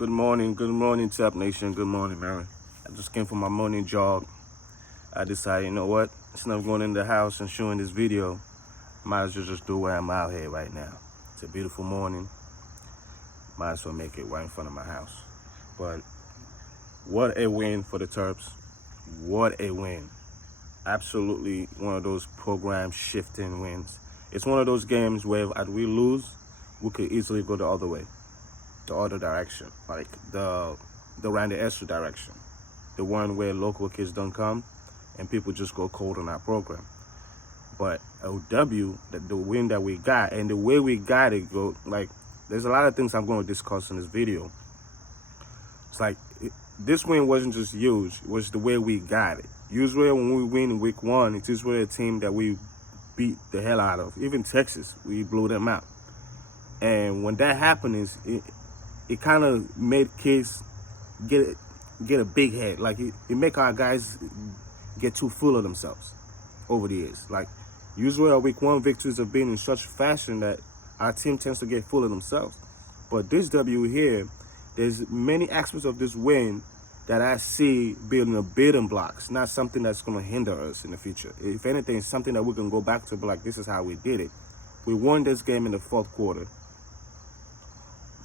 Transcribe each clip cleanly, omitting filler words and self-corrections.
Good morning, Tap Nation. Good morning, man. I just came from my morning jog. I decided, you know what? Instead of going in the house and showing this video, might as well just do where I'm out here right now. It's a beautiful morning. Might as well make it right in front of my house. But what a win for the Terps. What a win. Absolutely one of those program shifting wins. It's one of those games where if we lose, we could easily go the other way. The other direction, like the Randy Esther direction, the one where local kids don't come and people just go cold on our program. But OW, the win that we got and the way we got it, there's a lot of things I'm going to discuss in this video. It's like this win wasn't just huge; it was the way we got it. Usually when we win in week one, it's usually a team that we beat the hell out of. Even Texas, we blew them out. And when that happens, it kind of made kids get a big head. Like it make our guys get too full of themselves over the years. Like usually our week one victories have been in such fashion that our team tends to get full of themselves. But this W here, there's many aspects of this win that I see building a building blocks, not something that's going to hinder us in the future. If anything, it's something that we can go back to, but like, this is how we did it. We won this game in the fourth quarter.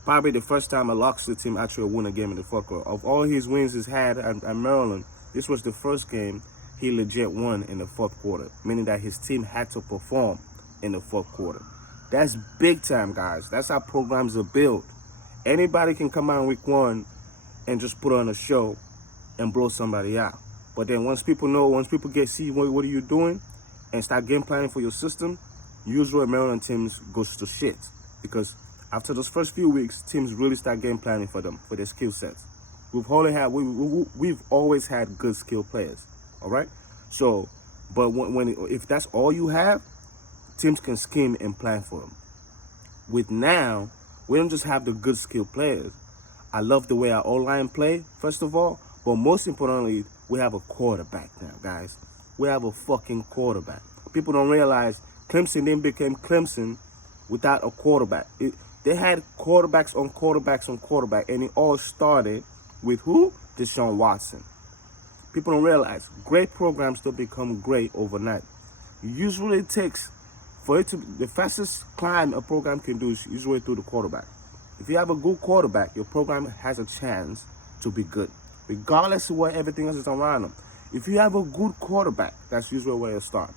Probably the first time a Locksley team actually won a game in the fourth quarter. Of all his wins he's had at Maryland, this was the first game he legit won in the fourth quarter, meaning that his team had to perform in the fourth quarter. That's big time, guys. That's how programs are built. Anybody can come out in week one and just put on a show and blow somebody out. But then once people see what are you doing and start game planning for your system, usually Maryland teams goes to shit. Because after those first few weeks, teams really start game planning for them, for their skill sets. We've always had good skill players, all right? So, but if that's all you have, teams can scheme and plan for them. With now, we don't just have the good skill players. I love the way our O-line play, first of all, but most importantly, we have a quarterback now, guys. We have a fucking quarterback. People don't realize Clemson then became Clemson without a quarterback. They had quarterbacks on quarterbacks on quarterback, and it all started with who? Deshaun Watson. People don't realize great programs don't become great overnight. Usually it takes, the fastest climb a program can do is usually through the quarterback. If you have a good quarterback, your program has a chance to be good, regardless of what everything else is around them. If you have a good quarterback, that's usually where you start.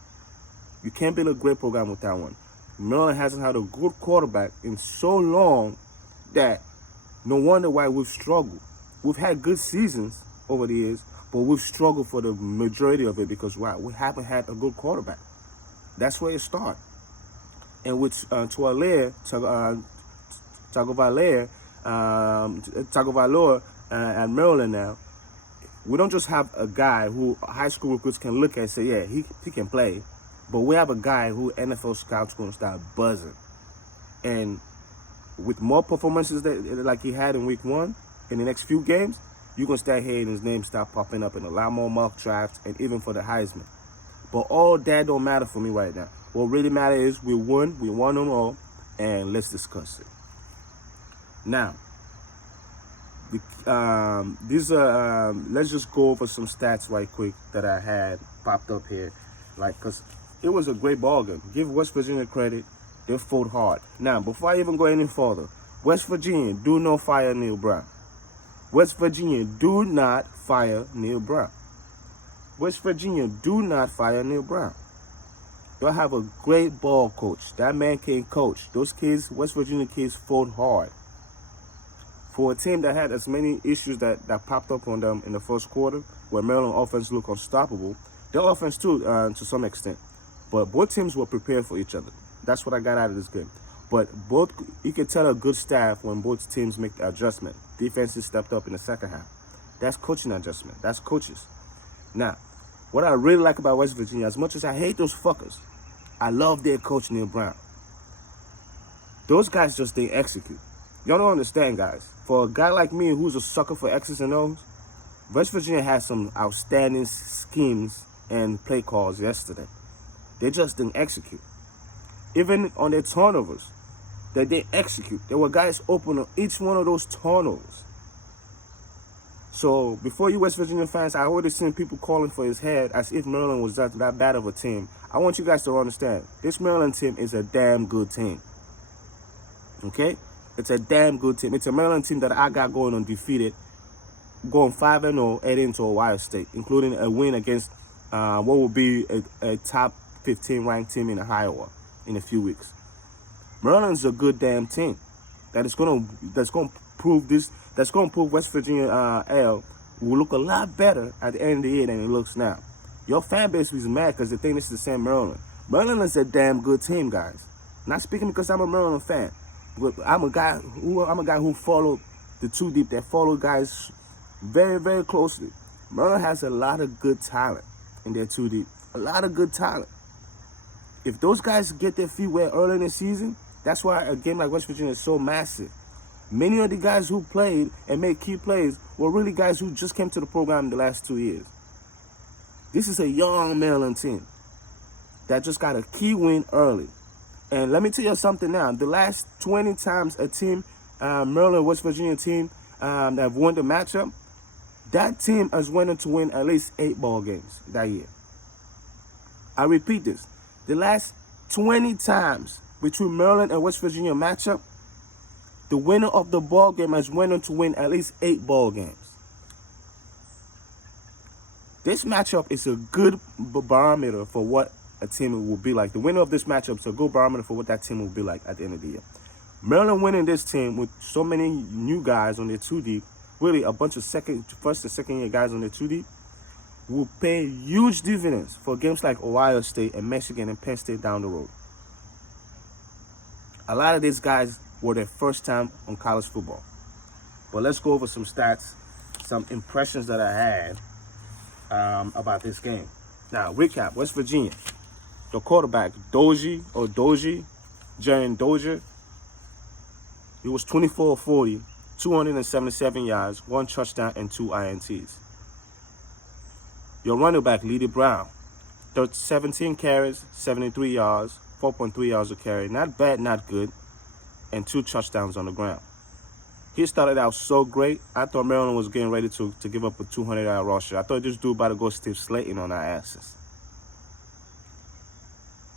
You can't build a great program without one. Maryland hasn't had a good quarterback in so long that no wonder why we've struggled. We've had good seasons over the years, but we've struggled for the majority of it because we haven't had a good quarterback. That's where it starts. And with Tagovailoa at Maryland now, we don't just have a guy who high school recruits can look at and say, yeah, he can play. But we have a guy who NFL scouts going to start buzzing. And with more performances like he had in week one, in the next few games, you're going to start hearing his name start popping up in a lot more mock drafts and even for the Heisman. But all that don't matter for me right now. What really matters is we won them all, and let's discuss it. Now, let's just go over some stats right quick that I had popped up here. Because it was a great ball game. Give West Virginia credit. They fought hard. Now, before I even go any further, West Virginia, do not fire Neil Brown. West Virginia, do not fire Neil Brown. West Virginia, do not fire Neil Brown. Y'all have a great ball coach. That man can coach. Those kids, West Virginia kids, fought hard. For a team that had as many issues that popped up on them in the first quarter, where Maryland offense looked unstoppable, their offense too, to some extent. But both teams were prepared for each other. That's what I got out of this game. But you can tell a good staff when both teams make the adjustment. Defenses stepped up in the second half. That's coaching adjustment. That's coaches. Now, what I really like about West Virginia, as much as I hate those fuckers, I love their coach, Neil Brown. Those guys just didn't execute. Y'all don't understand, guys. For a guy like me who's a sucker for X's and O's, West Virginia has some outstanding schemes and play calls yesterday. They just didn't execute. Even on their turnovers, they didn't execute. There were guys open on each one of those turnovers. So before you West Virginia fans, I already seen people calling for his head as if Maryland was that bad of a team. I want you guys to understand, this Maryland team is a damn good team. Okay? It's a damn good team. It's a Maryland team that I got going undefeated, going 5-0, heading to Ohio State, including a win against what will be a top 15 ranked team in Iowa in a few weeks. Maryland's a good damn team that's gonna prove West Virginia L will look a lot better at the end of the year than it looks now. Your fan base is mad because they think this is the same Maryland. Maryland is a damn good team, guys. Not speaking because I'm a Maryland fan, but I'm a guy who followed the two deep, that follow guys very, very closely. Maryland has a lot of good talent in their two deep. A lot of good talent. If those guys get their feet wet early in the season, that's why a game like West Virginia is so massive. Many of the guys who played and made key plays were really guys who just came to the program in the last 2 years. This is a young Maryland team that just got a key win early. And let me tell you something now. The last 20 times a team, Maryland, West Virginia team, that have won the matchup, that team has went on to win at least 8 ball games that year. I repeat this. The last 20 times between Maryland and West Virginia matchup, the winner of the ball game has went on to win at least 8 ball games. This matchup is a good barometer for what a team will be like. The winner of this matchup is a good barometer for what that team will be like at the end of the year. Maryland winning this team with so many new guys on their 2D, really a bunch of first and second year guys on their 2D, will pay huge dividends for games like Ohio State and Michigan and Penn State down the road. A lot of these guys were their first time on college football. But let's go over some stats, some impressions that I had about this game. Now, recap, West Virginia. The quarterback, Doji, Jaren Dozier, he was 24 of 40, 277 yards, 1 touchdown, and 2 INTs. Your running back, Leedy Brown, 17 carries, 73 yards, 4.3 yards a carry. Not bad, not good, and 2 touchdowns on the ground. He started out so great, I thought Maryland was getting ready to give up a 200-yard rusher. I thought this dude about to go Steve Slayton on our asses.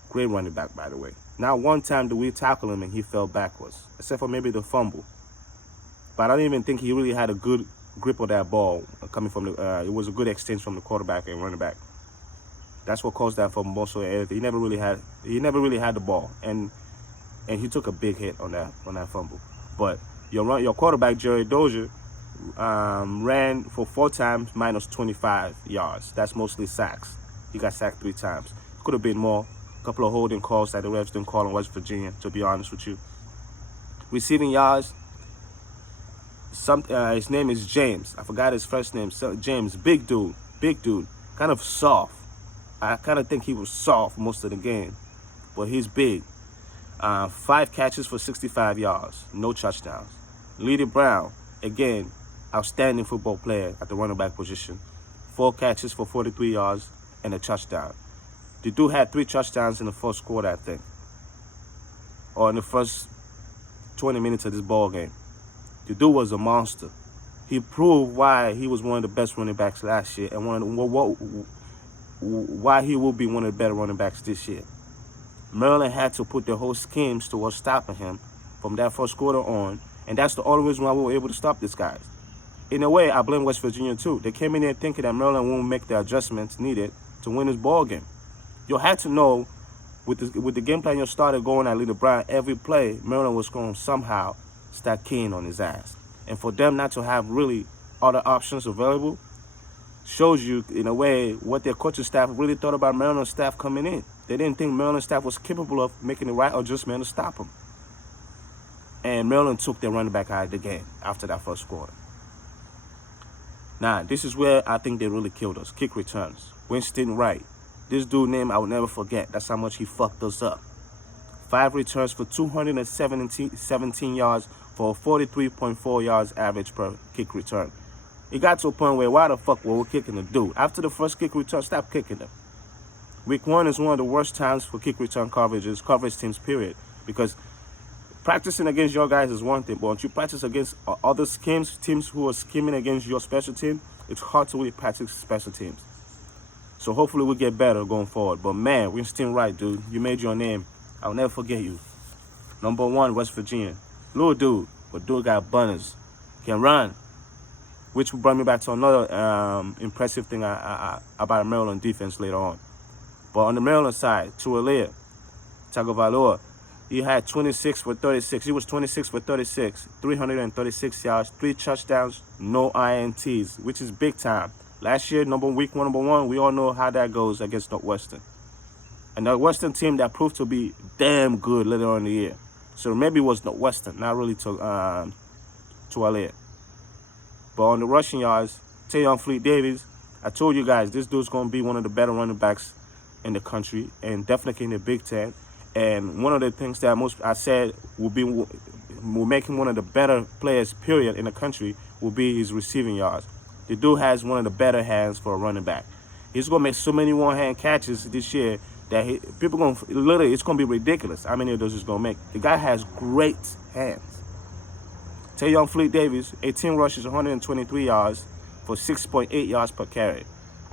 Great running back, by the way. Not one time did we tackle him and he fell backwards, except for maybe the fumble. But I don't even think he really had a good grip of that ball coming from the. It was a good exchange from the quarterback and running back. That's what caused that for most of it. He never really had the ball, and he took a big hit on that fumble. But your quarterback Jerry Dozier ran for 4 times minus 25 yards. That's mostly sacks. He got sacked 3 times. Could have been more. A couple of holding calls that the refs didn't call in West Virginia, to be honest with you. Receiving yards. His name is James. I forgot his first name. So James, big dude, kind of soft. I kind of think he was soft most of the game, but he's big. 5 catches for 65 yards, no touchdowns. Leedy Brown, again, outstanding football player at the running back position. 4 catches for 43 yards and a touchdown. The dude had 3 touchdowns in the first quarter, I think, or in the first 20 minutes of this ball game. The dude was a monster. He proved why he was one of the best running backs last year and why he will be one of the better running backs this year. Maryland had to put their whole schemes towards stopping him from that first quarter on, and that's the only reason why we were able to stop this guy. In a way, I blame West Virginia too. They came in there thinking that Maryland won't make the adjustments needed to win this ball game. You had to know with the game plan you started going at Leedy Brown, every play, Maryland was going to somehow start keying on his ass. And for them not to have really other options available shows you, in a way, what their coaching staff really thought about Maryland staff coming in. They didn't think Maryland staff was capable of making the right adjustment to stop them. And Maryland took their running back out of the game after that first quarter. Now, this is where I think they really killed us. Kick returns. Winston Wright. This dude name I will never forget. That's how much he fucked us up. 5 returns for 217 yards for 43.4 yards average per kick return. It got to a point where why the fuck were we kicking the dude? After the first kick return, stop kicking them. Week 1 is one of the worst times for kick return coverage teams, period. Because Practicing against your guys is one thing, but once you practice against other teams who are scheming against your special team, it's hard to really practice special teams. So hopefully we get better going forward. But man, Winston Wright, dude, you made your name. I'll never forget you. Number 1, West Virginia. Little dude, but dude got bunners. Can run. Which brought me back to another impressive thing about Maryland defense later on. But on the Maryland side, Tualia Tagovailoa, he had 26 for 36. He was 26 for 36, 336 yards, 3 touchdowns, no INTs, which is big time. Last year, week number one, we all know how that goes against Northwestern. A Northwestern team that proved to be damn good later on in the year. So maybe it was Northwestern, not really Tualia. But on the rushing yards, Tayon Fleet-Davis, I told you guys, this dude's going to be one of the better running backs in the country and definitely in the Big Ten. And one of the things that I said will make him one of the better players, period, in the country will be his receiving yards. The dude has one of the better hands for a running back. He's going to make so many one-hand catches this year that it's going to be ridiculous how many of those he's going to make. The guy has great hands. Tayon Fleet-Davis, 18 rushes, 123 yards for 6.8 yards per carry.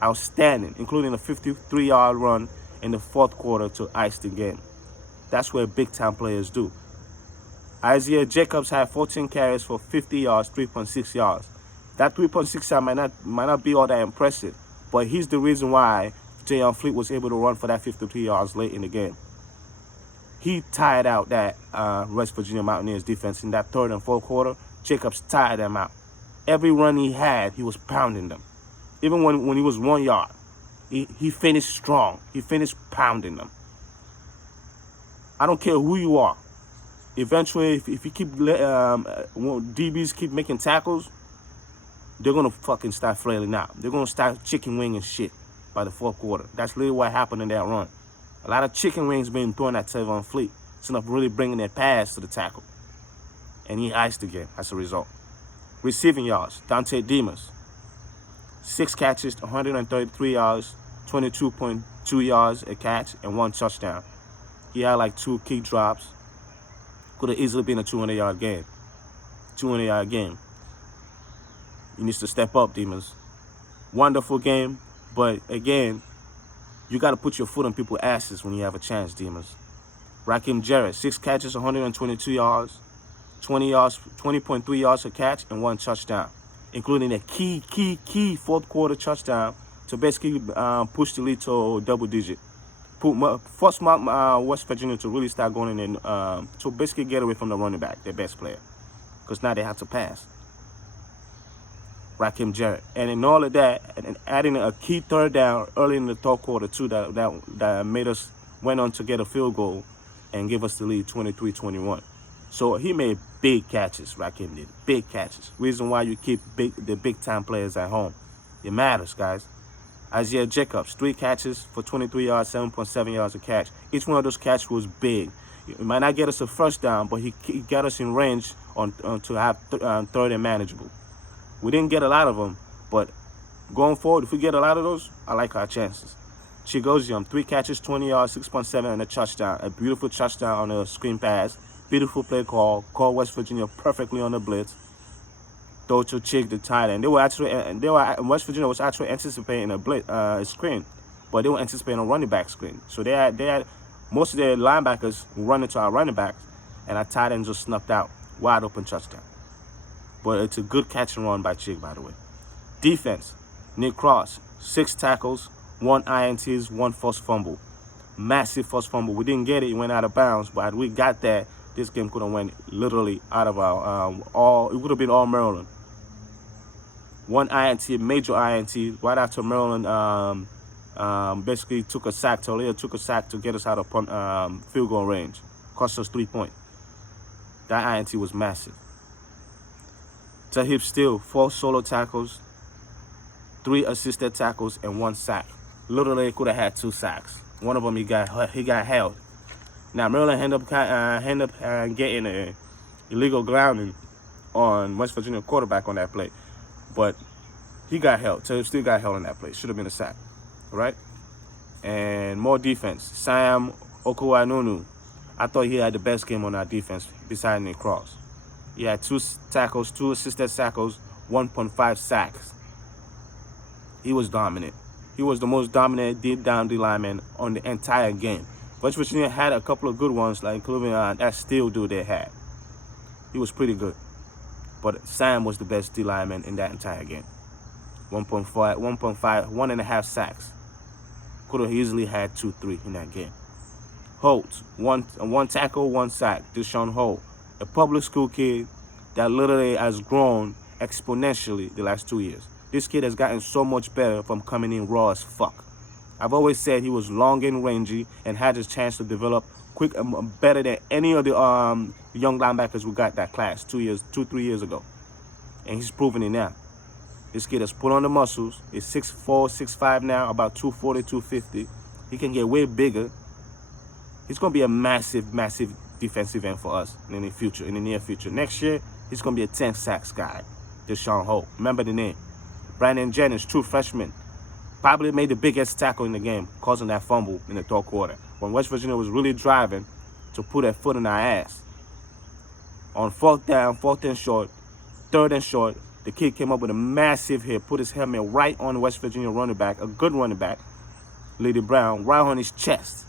Outstanding, including a 53-yard run in the fourth quarter to ice the game. That's what big-time players do. Isaiah Jacobs had 14 carries for 50 yards, 3.6 yards. That 3.6 yards might not be all that impressive, but he's the reason why Tayon Fleet was able to run for that 53 yards late in the game. He tired out that West Virginia Mountaineers defense in that third and fourth quarter. Jacobs tired them out. Every run he had, he was pounding them. Even when he was 1 yard, he finished strong. He finished pounding them. I don't care who you are. Eventually, if you keep DBs keep making tackles, they're gonna fucking start flailing out. They're gonna start chicken wing and shit by the fourth quarter. That's literally what happened in that run. A lot of chicken wings being thrown at Tayon Fleet, instead of really bringing their pass to the tackle. And he iced the game as a result. Receiving yards, Dante Demas. 6 catches, 133 yards, 22.2 yards a catch, and 1 touchdown. He had like 2 key drops. Could have easily been a 200-yard game. 200-yard game. He needs to step up, Demas. Wonderful game, but again, you got to put your foot on people's asses when you have a chance, Demas. Raheem Jarrett, 6 catches, 122 yards, 20.3 yards a catch, and 1 touchdown, including a key fourth quarter touchdown to basically push the lead to double digit. Force West Virginia to really start going in to basically get away from the running back, their best player, because now they have to pass. Raheem Jarrett, and in all of that, and adding a key third down early in the third quarter too, that made us went on to get a field goal and give us the lead 23-21. So he made big catches. Raheem did big catches. Reason why you keep the big time players at home, it matters, guys. Isaiah Jacobs, 3 catches for 23 yards, 7.7 yards a catch. Each one of those catches was big. It might not get us a first down, but he got us in range to have third and manageable. We didn't get a lot of them, but going forward, if we get a lot of those, I like our chances. Chigozium, 3 catches, 20 yards, 6.7, and a touchdown. A beautiful touchdown on a screen pass. Beautiful play call. Called West Virginia perfectly on the blitz. Throw to Chig, the tight end. West Virginia was actually anticipating a screen, but they were anticipating a running back screen. So they had most of their linebackers running to our running backs, and our tight end just snuffed out. Wide open touchdown. But it's a good catch and run by Chig, by the way. Defense, Nick Cross, 6 tackles, 1 INTs, 1 forced fumble. Massive forced fumble. We didn't get it. It went out of bounds. But we got that. This game could have went literally out of our it would have been all Maryland. 1 INT, major INT, right after Maryland basically took a sack. Toledo took a sack to get us out of field goal range. Cost us 3 points. That INT was massive. Tahib Steele, 4 solo tackles, 3 assisted tackles, and 1 sack. Literally could have had 2 sacks. One of them he got held. Now Maryland ended up getting an illegal grounding on West Virginia quarterback on that play, but he got held. Tahib Steele got held on that play. Should have been a sack, right? And more defense. Sam Okuanunu, I thought he had the best game on our defense besides Nick Cross. He had 2 tackles, 2 assisted tackles, 1.5 sacks. He was dominant. He was the most dominant deep down D lineman on the entire game. West Virginia had a couple of good ones, like including that steel dude they had. He was pretty good. But Sam was the best D lineman in that entire game. 1.5, 1.5 sacks. Could have easily had 2-3 in that game. Holt, one tackle, 1 sack. Deshaun Holt, a public school kid that literally has grown exponentially the last 2 years. This kid has gotten so much better from coming in raw as fuck. I've always said he was long and rangy and had his chance to develop quick, better than any of the young linebackers we got that class 3 years ago. And he's proving it now. This kid has put on the muscles. He's 6'4", 6'5" now, about 240, 250. He can get way bigger. He's going to be a massive, massive defensive end for us in the near future. Next year, he's going to be a 10 sacks guy. Deshaun Holt. Remember the name. Brandon Jennings, true freshman, probably made the biggest tackle in the game, causing that fumble in the 3rd quarter. When West Virginia was really driving to put a foot in our ass. On 4th down, 4th and short, 3rd and short, the kid came up with a massive hit, put his helmet right on the West Virginia running back, a good running back, Lady Brown, right on his chest,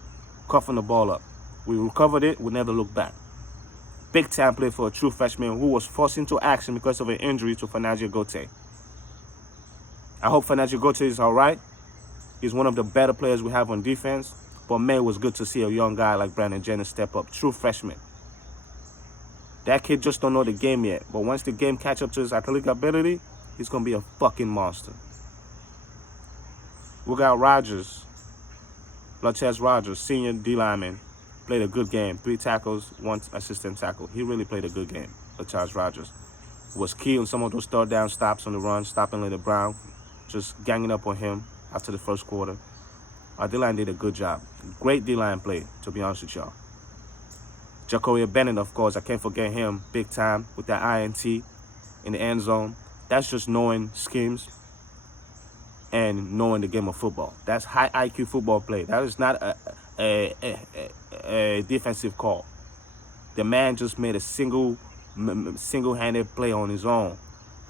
coughing the ball up. We recovered it, we never looked back. Big time play for a true freshman who was forced into action because of an injury to Fanagia Gote. I hope Fanagia Gote is all right. He's one of the better players we have on defense. But man, it was good to see a young guy like Brandon Jennings step up. True freshman. That kid just don't know the game yet. But once the game catch up to his athletic ability, he's going to be a fucking monster. We got Rogers. Latez Rogers, senior D lineman. Played a good game. 3 tackles, 1 assistant tackle. He really played a good game. Latez Rogers was key on some of those 3rd down stops on the run, stopping Lady Brown. Just ganging up on him after the 1st quarter. Our D-line did a good job. Great D-line play, to be honest with y'all. Jacoria Bennett, of course, I can't forget him. Big time with that INT in the end zone. That's just knowing schemes and knowing the game of football. That's high IQ football play. That is not a defensive call. The man just made a single-handed play on his own.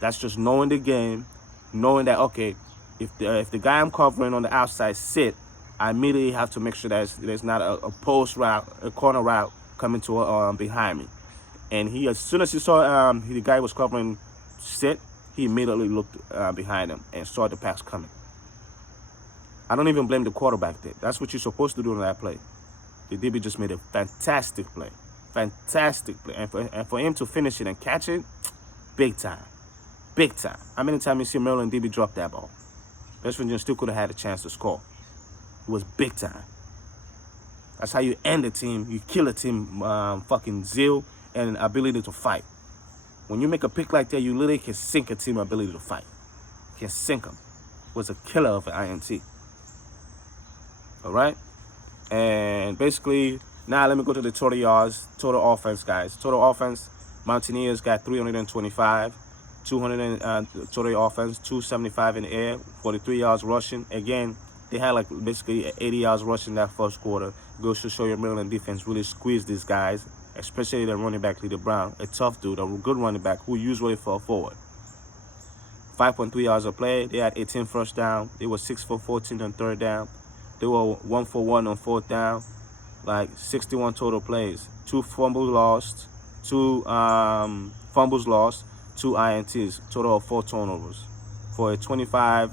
That's just knowing the game. Knowing that, okay, if the guy I'm covering on the outside sit, I immediately have to make sure that there's not a post route, a corner route coming to behind me. And he, as soon as he saw the guy was covering sit, he immediately looked behind him and saw the pass coming. I don't even blame the quarterback there. That's what you're supposed to do on that play. The DB just made a fantastic play. Fantastic play. And for him to finish it and catch it, big time. Big time. How many times you see Maryland DB drop that ball? West Virginia still could have had a chance to score. It was big time. That's how you end a team. You kill a team fucking zeal and ability to fight. When you make a pick like that, you literally can sink a team ability to fight. You can sink them. It was a killer of an INT. All right? And basically, now let me go to the total yards, total offense, guys. Total offense, Mountaineers got 325. 200 total offense, 275 in the air, 43 yards rushing. Again, they had like basically 80 yards rushing that 1st quarter. Goes to show your Maryland defense really squeezed these guys, especially the running back Lady Brown, a tough dude, a good running back who usually fell forward. 5.3 yards a play. They had 18 first down. They were 6 for 14 on 3rd down. They were 1 for 1 on 4th down. Like 61 total plays. 2 fumbles lost. 2 fumbles lost. 2 INTs, total of 4 turnovers for a 25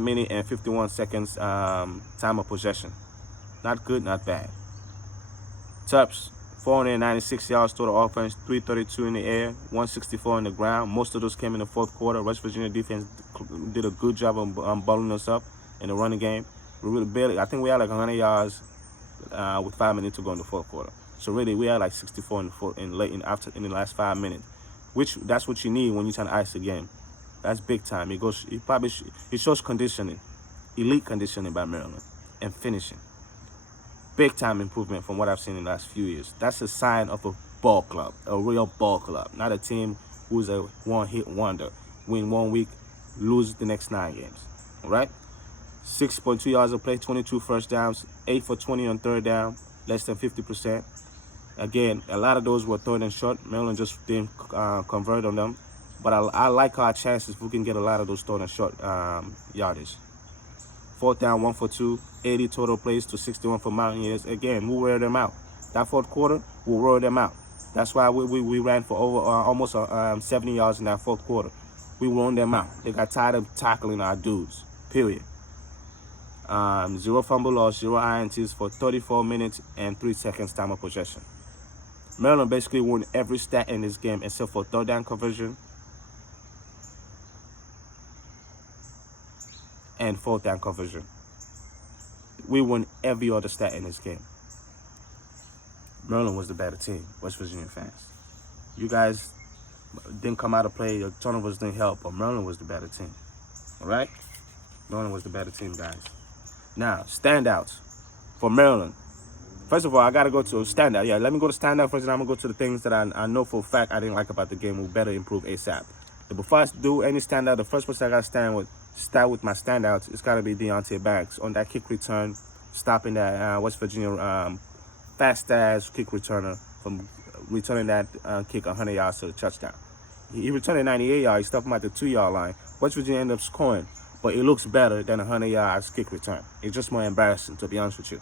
minute and 51 seconds time of possession. Not good, not bad. Terps, 496 yards total offense, 332 in the air, 164 on the ground. Most of those came in the 4th quarter. West Virginia defense did a good job of balling us up in the running game. We really barely, I think we had like 100 yards with 5 minutes to go in the 4th quarter. So really, we had like 64 in the last 5 minutes. That's what you need when you're trying to ice a game. That's big time. It shows conditioning, elite conditioning by Maryland, and finishing. Big time improvement from what I've seen in the last few years. That's a sign of a ball club, a real ball club, not a team who's a one-hit wonder. Win 1 week, lose the next 9 games. All right? 6.2 yards a play, 22 first downs, 8 for 20 on 3rd down, less than 50%. Again, a lot of those were third and short. Maryland just didn't convert on them. But I like our chances if we can get a lot of those third and short yardage. Fourth down, 1 for 2, 80 total plays to 61 for Mountaineers. Again, we'll wear them out. That fourth quarter, we'll wear them out. That's why we ran for over almost 70 yards in that fourth quarter. We won them out. They got tired of tackling our dudes, period. 0 fumble loss, 0 INTs for 34 minutes and 3 seconds time of possession. Maryland basically won every stat in this game except for third down conversion and fourth down conversion. We won every other stat in this game. Maryland was the better team, West Virginia fans. You guys didn't come out to play, your turnovers didn't help, but Maryland was the better team. All right? Maryland was the better team, guys. Now, standouts for Maryland. First of all, I got to go to standout. Yeah, let me go to standout first, and I'm going to go to the things that I know for a fact I didn't like about the game will better improve ASAP. But before I do any standout, the first person I got to start with my standouts, it's got to be Deontay Banks on that kick return, stopping that West Virginia fast-ass kick returner from returning that kick 100 yards to the touchdown. He returned it 98 yards. He stopped him at the 2-yard line. West Virginia ended up scoring, but it looks better than a 100 yards kick return. It's just more embarrassing, to be honest with you.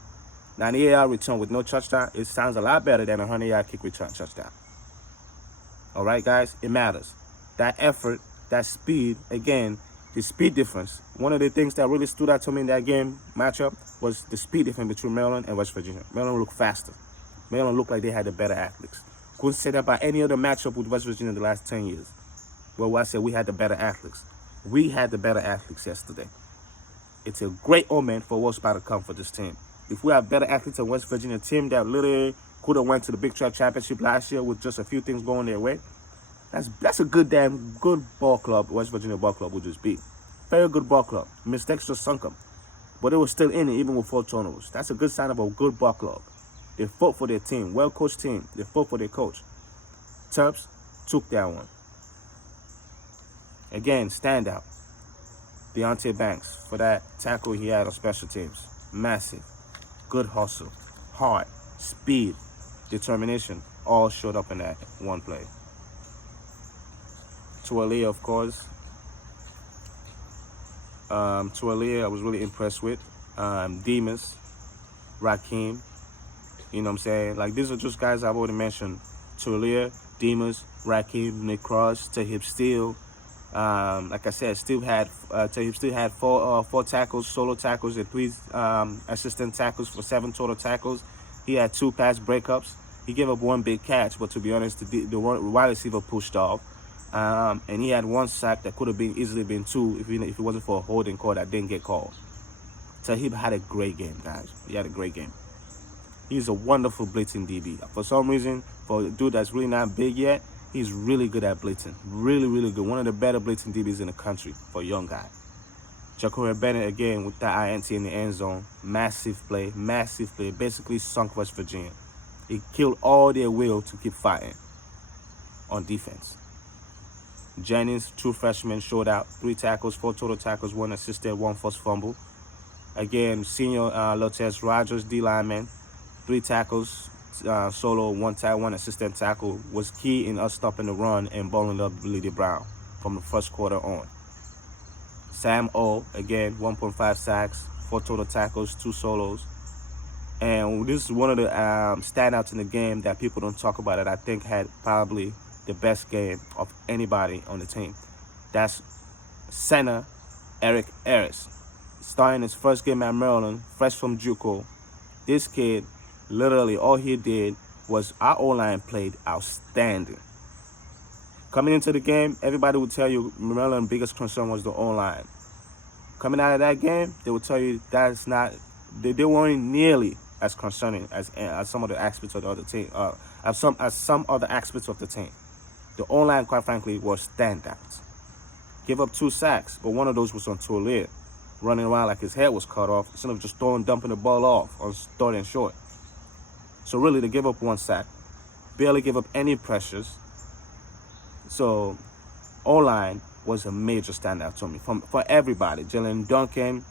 98-yard return with no touchdown, it sounds a lot better than a 100-yard kick return touchdown. All right, guys, it matters. That effort, that speed, again, the speed difference. One of the things that really stood out to me in that game matchup was the speed difference between Maryland and West Virginia. Maryland looked faster. Maryland looked like they had the better athletes. Couldn't say that about any other matchup with West Virginia in the last 10 years. Well, I said we had the better athletes. We had the better athletes yesterday. It's a great omen for what's about to come for this team. If we have better athletes than West Virginia team that literally could have went to the Big 12 championship last year with just a few things going their way, that's a good ball club West Virginia ball club would just be. Very good ball club. Mistakes just sunk them. But they were still in it even with 4 turnovers. That's a good sign of a good ball club. They fought for their team. Well-coached team. They fought for their coach. Terps took that one. Again, standout. Deontay Banks for that tackle he had on special teams. Massive. Good hustle. Heart. Speed. Determination. All showed up in that one play. Tualia, of course. Tualia, I was really impressed with. Demas. Raheem. You know what I'm saying? Like, these are just guys I've already mentioned. Tualia, Demas, Raheem, Nick Cross, Tahib Steele. Like I said, Tahib Steele had 4 tackles, solo tackles, and 3 assistant tackles for 7 total tackles. He had 2 pass breakups. He gave up 1 big catch, but to be honest, the wide receiver pushed off. And he had 1 sack that could have easily been 2 if it wasn't for a holding call that didn't get called. Tahib had a great game, guys. He had a great game. He's a wonderful blitzing DB. For some reason, for a dude that's really not big yet, he's really good at blitzing. Really, really good. One of the better blitzing DBs in the country for a young guy. Ja'Cory Bennett, again, with that INT in the end zone. Massive play. Basically sunk West Virginia. It killed all their will to keep fighting on defense. Jennings, true freshman, showed out. 3 tackles, 4 total tackles, 1 assisted, 1 forced fumble. Again, senior Lotez Rogers, D lineman. 3 tackles, solo, 1 assistant tackle, was key in us stopping the run and balling up Billy Brown from the first quarter on. Sam O, again, 1.5 sacks, 4 total tackles, 2 solos. And this is one of the standouts in the game that people don't talk about that I think had probably the best game of anybody on the team. That's center Eric Harris. Starting his first game at Maryland, fresh from JUCO. This kid, literally all he did was our O-line played outstanding. Coming into the game, everybody would tell you Maryland's biggest concern was the O-line. Coming out of that game, they would tell you that's not, they weren't nearly as concerning as some of the aspects of the other team, as some other aspects of the team. The O-line, quite frankly, was standouts. Gave up 2 sacks, but one of those was on Tualia, running around like his head was cut off instead of just dumping the ball off on third and short. So really, they gave up 1 sack, barely gave up any pressures. So O-line was a major standout to me for everybody. Jalen Duncan,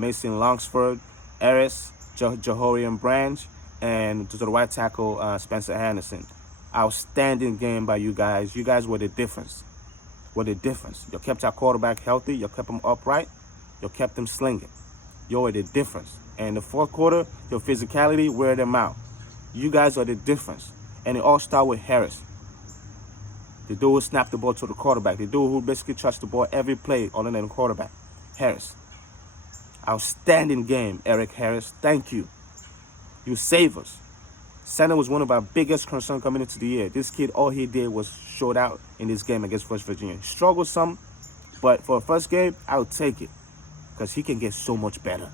Mason Longsford, Eris, Johorian Branch, and to the right tackle, Spencer Henderson. Outstanding game by you guys. You guys were the difference. You kept our quarterback healthy. You kept him upright. You kept him slinging. You were the difference. And the fourth quarter, your physicality, wear them out. You guys are the difference. And it all started with Harris. The dude who snapped the ball to the quarterback. The dude who basically touched the ball every play other than the quarterback. Harris. Outstanding game, Eric Harris. Thank you. You saved us. Center was one of our biggest concerns coming into the year. This kid, all he did was showed out in this game against West Virginia. He struggled some, but for a first game, I'll take it. Because he can get so much better.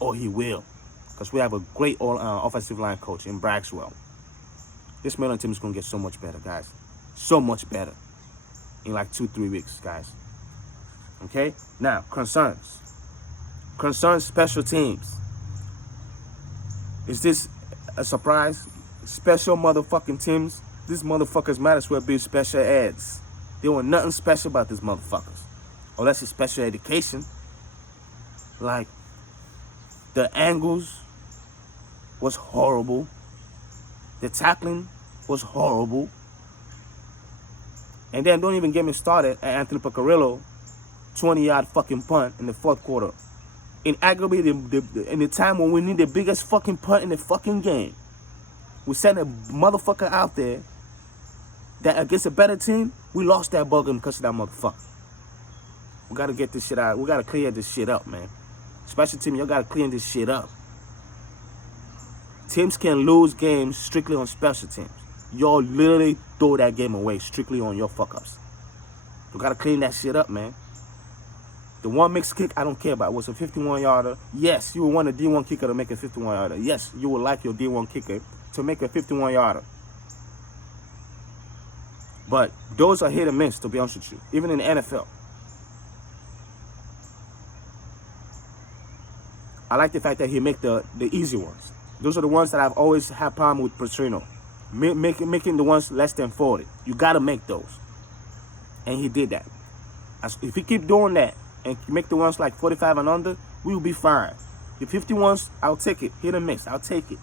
Or he will. Because we have a great offensive line coach in Braxwell. This Maryland team is going to get so much better, guys. So much better. In like 2-3 weeks, guys. Okay? Now, concerns. Concerns special teams. Is this a surprise? Special motherfucking teams. These motherfuckers might as well be special eds. There was nothing special about these motherfuckers. Unless it's special education. Like, the angles was horrible. The tackling was horrible. And then don't even get me started at Anthony Piccirillo, 20-yard fucking punt in the fourth quarter. In arguably in the time when we need the biggest fucking punt in the fucking game. We sent a motherfucker out there that against a better team, we lost that ball game because of that motherfucker. We got to get this shit out. We got to clear this shit up, man. Special team, y'all got to clean this shit up. Teams can lose games strictly on special teams. Y'all literally throw that game away strictly on your fuck-ups. We got to clean that shit up, man. The one mixed kick, I don't care about. It was a 51-yarder. Yes, you would want a D1 kicker to make a 51-yarder. Yes, you would like your D1 kicker to make a 51-yarder. But those are hit or miss, to be honest with you. Even in the NFL. I like the fact that he make the easy ones. Those are the ones that I've always had problem with Petrino. Making the ones less than 40. You got to make those. And he did that. If he keep doing that and make the ones like 45 and under, we will be fine. The 51s, I'll take it. Hit or miss, I'll take it.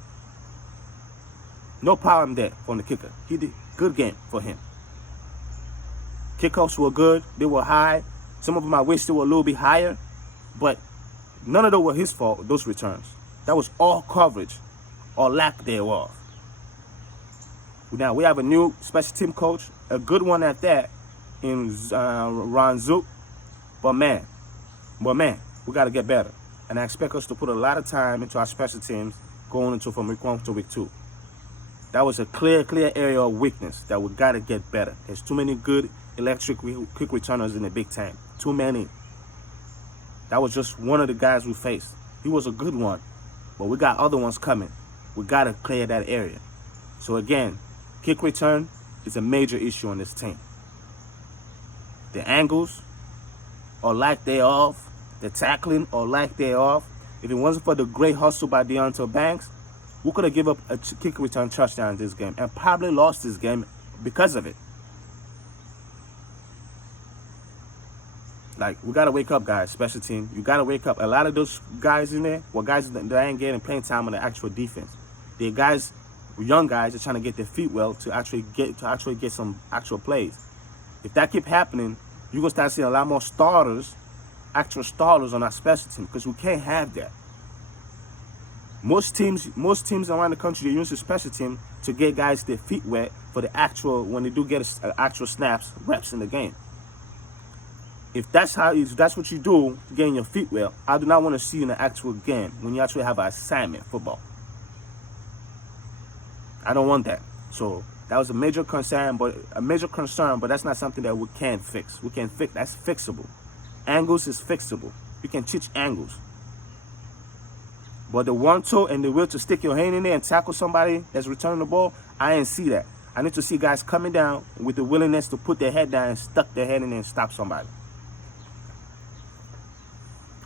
No problem there from the kicker. He did good game for him. Kickoffs were good. They were high. Some of them I wish they were a little bit higher. But none of those were his fault, those returns. That was all coverage or lack thereof. Now, we have a new special team coach, a good one at that, in Ron Zook. But man, we got to get better. And I expect us to put a lot of time into our special teams going into from week 1 to week 2. That was a clear area of weakness that we got to get better. There's too many good electric quick returners in the Big Ten. Too many. That was just one of the guys we faced. He was a good one. But we got other ones coming. We got to clear that area. So again, kick return is a major issue on this team. The angles or lack thereof, the tackling or lack thereof. If it wasn't for the great hustle by Deonta Banks, we could have given up a kick return touchdown in this game and probably lost this game because of it. Like, we got to wake up, guys, special team. You got to wake up. A lot of those guys in there were guys that ain't getting playing time on the actual defense. They're guys, young guys, are trying to get their feet well to actually get some actual plays. If that keep happening, you're going to start seeing a lot more starters, actual starters on our special team, because we can't have that. Most teams around the country, they use the special team to get guys their feet wet for the actual, when they do get actual snaps, reps in the game. If that's what you do, getting your feet well, I do not want to see you in the actual game when you actually have an assignment, football. I don't want that. So that was a major concern, but that's not something that we can fix. We can fix. That's fixable. Angles is fixable. You can teach angles. But the one toe and the will to stick your hand in there and tackle somebody that's returning the ball, I didn't see that. I need to see guys coming down with the willingness to put their head down and stuck their head in there and stop somebody.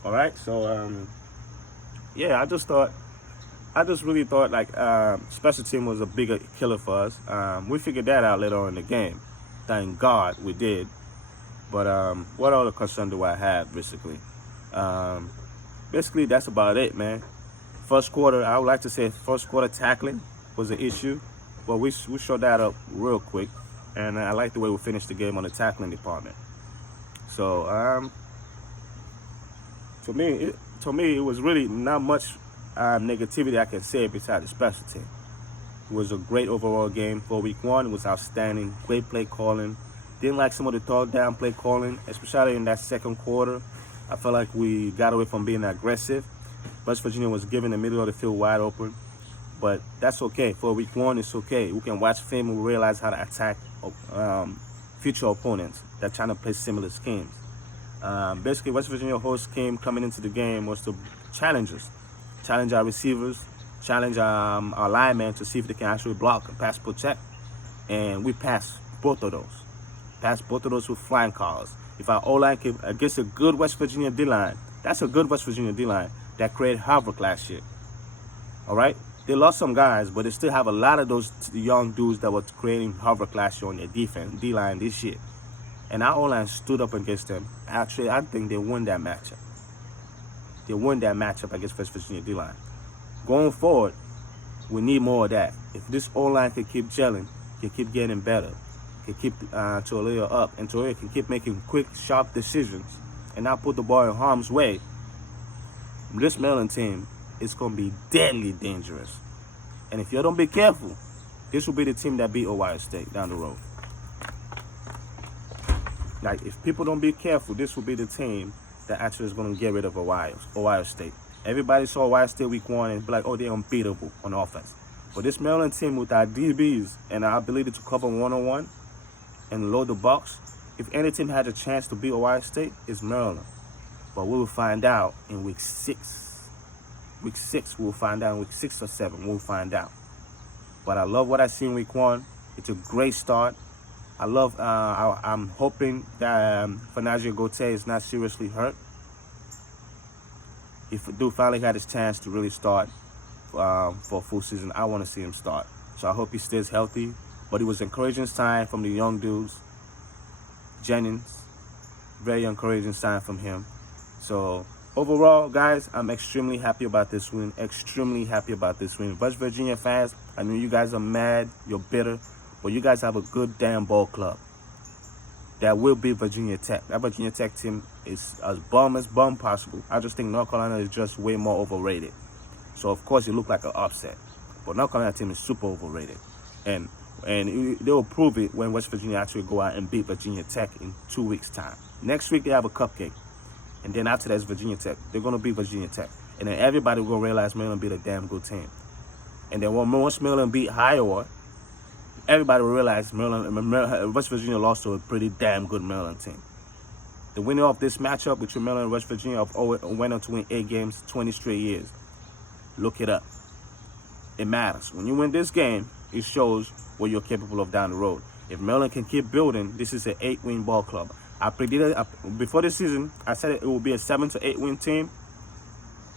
All right, so yeah, I just really thought like special team was a bigger killer for us. We figured that out later on in the game. Thank God we did. But what other concern do I have, basically? Basically, that's about it, man. First quarter, I would like to say first quarter tackling was an issue, but we showed that up real quick, and I like the way we finished the game on the tackling department. So to me, it was really not much negativity I can say besides the special team. It was a great overall game for week one. It was outstanding. Great play calling. Didn't like some of the third down play calling, especially in that second quarter. I felt like we got away from being aggressive. West Virginia was giving the middle of the field wide open. But that's okay. For week one, it's okay. We can watch film and realize how to attack future opponents that are trying to play similar schemes. Basically, West Virginia whole scheme coming into the game was to challenge us. Challenge our receivers, challenge our linemen to see if they can actually block and pass protect. And we passed both of those. Passed both of those with flying cars. If our O-line can, against a good West Virginia D-line, that's a good West Virginia D-line that created havoc last year. All right? They lost some guys, but they still have a lot of those young dudes that were creating havoc last year on their defense, D-line this year. And our O-line stood up against them. Actually, I think they won that matchup. They won that matchup against West Virginia D-line. Going forward, we need more of that. If this O-line can keep gelling, can keep getting better, can keep Toledo up, and Toledo can keep making quick, sharp decisions and not put the ball in harm's way, this Maryland team is going to be deadly dangerous. And if you don't be careful, this will be the team that beat Ohio State down the road. Like, if people don't be careful, this will be the team that actually is going to get rid of Ohio State. Everybody saw Ohio State week one and be like, oh, they're unbeatable on offense. But this Maryland team with our DBs and our ability to cover one-on-one and load the box, if any team had a chance to beat Ohio State, it's Maryland. But we will find out in week 6. Week 6, we'll find out. In week 6 or 7, we'll find out. But I love what I see in week one. It's a great start. I'm hoping that Fanazio Gautier is not seriously hurt. If dude finally had his chance to really start for a full season, I want to see him start. So I hope he stays healthy. But it was encouraging sign from the young dudes. Jennings, very encouraging sign from him. So overall, guys, I'm extremely happy about this win. Extremely happy about this win. West Virginia fans, I know you guys are mad, you're bitter, but you guys have a good damn ball club that will beat Virginia Tech. That Virginia Tech team is as bum possible. I just think North Carolina is just way more overrated. So of course it looked like an upset, but North Carolina team is super overrated, and they will prove it when West Virginia actually go out and beat Virginia Tech in 2 weeks' time. Next week they have a cupcake, and then after that is Virginia Tech. They're gonna beat Virginia Tech, and then everybody will realize Maryland beat a damn good team. And then once Maryland beat Iowa, everybody will realize West Virginia lost to a pretty damn good Maryland team. The winner of this matchup between Maryland and West Virginia went on to win 8 games, 20 straight years. Look it up. It matters. When you win this game, it shows what you're capable of down the road. If Maryland can keep building, this is an 8-win ball club. I predicted before the season, I said it will be a 7 to 8 win team.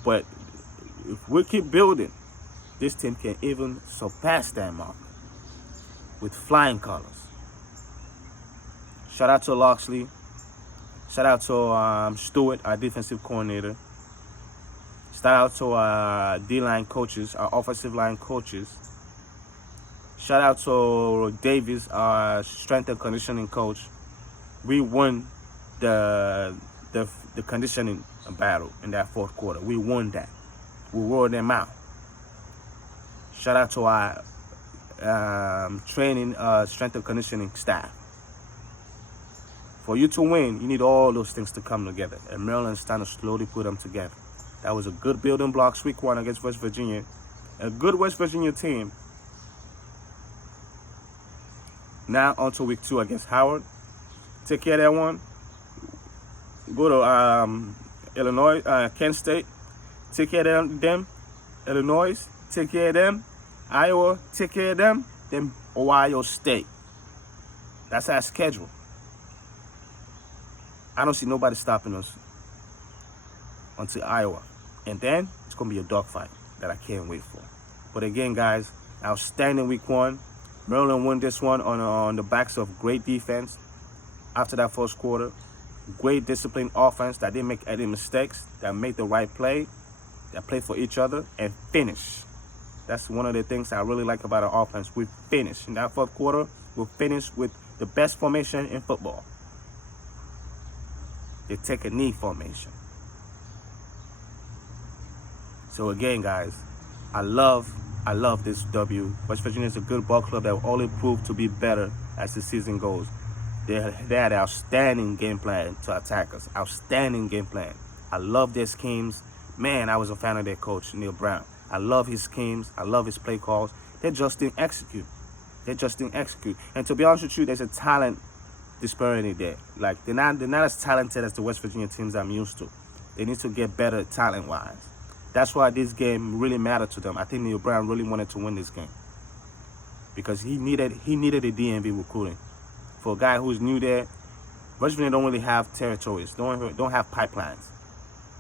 But if we keep building, this team can even surpass that mark with flying colors. Shout out to Locksley. Shout out to Stewart, our defensive coordinator. Shout out to our D-line coaches, our offensive line coaches. Shout out to Davis, our strength and conditioning coach. We won the conditioning battle in that fourth quarter. We won that. We wore them out. Shout out to our training, strength and conditioning staff. For you to win, you need all those things to come together. And Maryland's trying to slowly put them together. That was a good building blocks week one against West Virginia. A good West Virginia team. Now on to week 2 against Howard. Take care of that one. Go to Illinois, Kent State. Take care of them. Illinois, take care of them. Iowa, take care of them. Then Ohio State. That's our schedule. I don't see nobody stopping us until Iowa. And then it's going to be a dogfight that I can't wait for. But again, guys, outstanding week 1. Maryland won this one on the backs of great defense after that first quarter. Great disciplined offense that didn't make any mistakes, that made the right play, that play for each other and finish. That's one of the things I really like about our offense. We finish. In that fourth quarter, we finish with the best formation in football. They take a knee formation. So again, guys, I love this W. West Virginia is a good ball club that will only prove to be better as the season goes. They had an outstanding game plan to attack us. Outstanding game plan. I love their schemes. Man, I was a fan of their coach, Neil Brown. I love his schemes. I love his play calls. They just didn't execute. And to be honest with you, there's a talent disparity there. Like, they're not as talented as the West Virginia teams I'm used to. They need to get better talent-wise. That's why this game really mattered to them. I think Neil Brown really wanted to win this game because he needed a DMV recruiting. For a guy who's new there, West Virginia don't really have territories, don't have pipelines.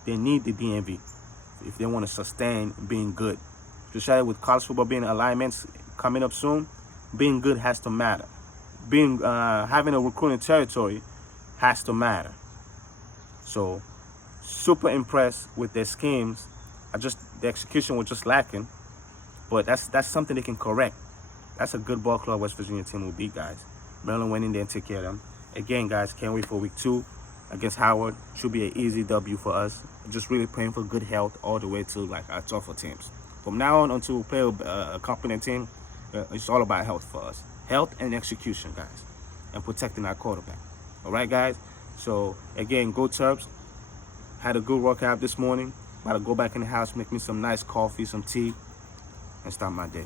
They need the DMV if they want to sustain being good. Especially with college football being alignments coming up soon, being good has to matter. Having a recruiting territory has to matter. So, super impressed with their schemes. The execution was just lacking, but that's something they can correct. That's a good ball club West Virginia team will beat, guys. Maryland went in there and take care of them. Again, guys, can't wait for week 2 against Howard. Should be an easy W for us. Just really praying for good health all the way to like our tougher teams. From now on until we play a competent team, it's all about health for us. Health and execution, guys, and protecting our quarterback. All right, guys. So again, go Terps. Had a good workout this morning. About to go back in the house, make me some nice coffee, some tea, and start my day.